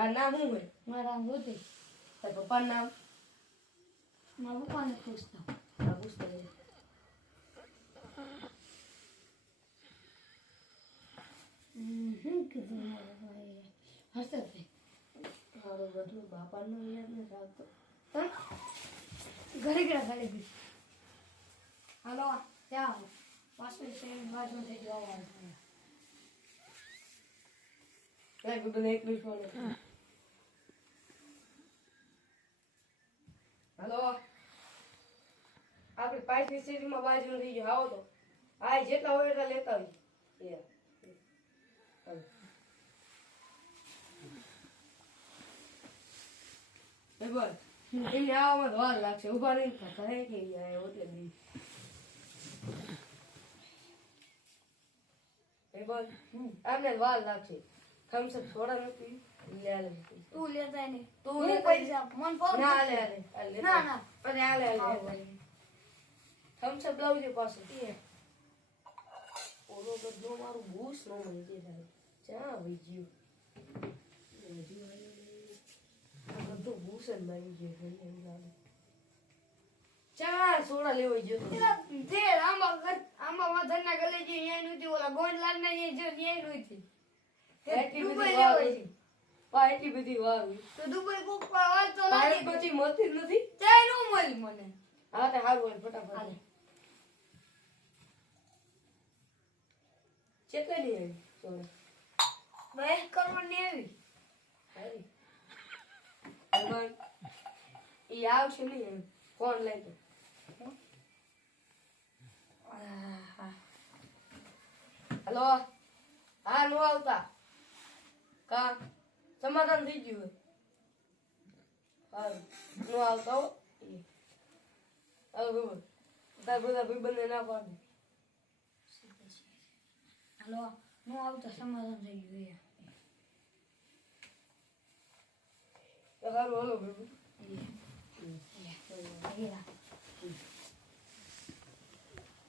તારું નામ શું હોય? મારા નામ ગોતી. તારા પપ્પાનું નામ? મારા પપ્પાને પૂછતા. હા, પૂછતો જઈએ. શું કીધું મારા ભાઈએ? હશે તે. મારું બધું બાપાનું યાદ નથી આવતું. ઘરે ગયા ઘરે ગઈ. હાલો ત્યાં પાછળ ટ્રેન બાજુ થઈ જવા. કઈ બધું એકલું ફોન. હાલો આપણે પાછલી સિટીમાં બાજુ થઈ ગયો. આવો તો આ જેટલા હોય એટલા લેતા હોય. બોલ એમને આવવામાં વાર લાગશે. ઉભા રહીને ઘરે કે એટલે બી બોલ આમને વાર લાગશે. થમ્સઅપ થોડા નથી લે લે તું લેતા નહીં. તું હું લે પૈસા મન પાવ. ના લે લે ના ના અને આ લે થમ્સઅપ લાવજે પાછું. ઓલો બધો મારું બૂસ નો મળી જાય. ચા વઈ ગયું બધું બૂસ જ મારી ગયું. ચા સોડા લેવો ગયો. તે આમાં વધરના ગલે જે ન્યાય નહોતી. ઓલા ગોંડલાલ ના ન્યાય જો ન્યાય નહોતી. એટલી દુબઈ બધી વાર લેવાય. હોય. પા એટલી બધી વાર હોય. તો દુબઈ કોક વાર તો ભારત લાગે. પછી મળતી જ નથી. ચાય નો મળી મને. હા તે સારું હોય ફટાફટ. હાલે. ચેક કરી આવી સોડા. બહેસ કરવાની આવી. સારી એમાં ઈ આવશે નહીં એમ ફોન લઈ તો. હલો હા નો આવતા કા સમાધાન થઈ ગયું હોય. નો આવતા હો. હવે તાર બધા ભાઈબંધને ના પાડે. હાલો નો આવતા સમાધાન થઈ ગયું. સારું હલો ભાઈ. એ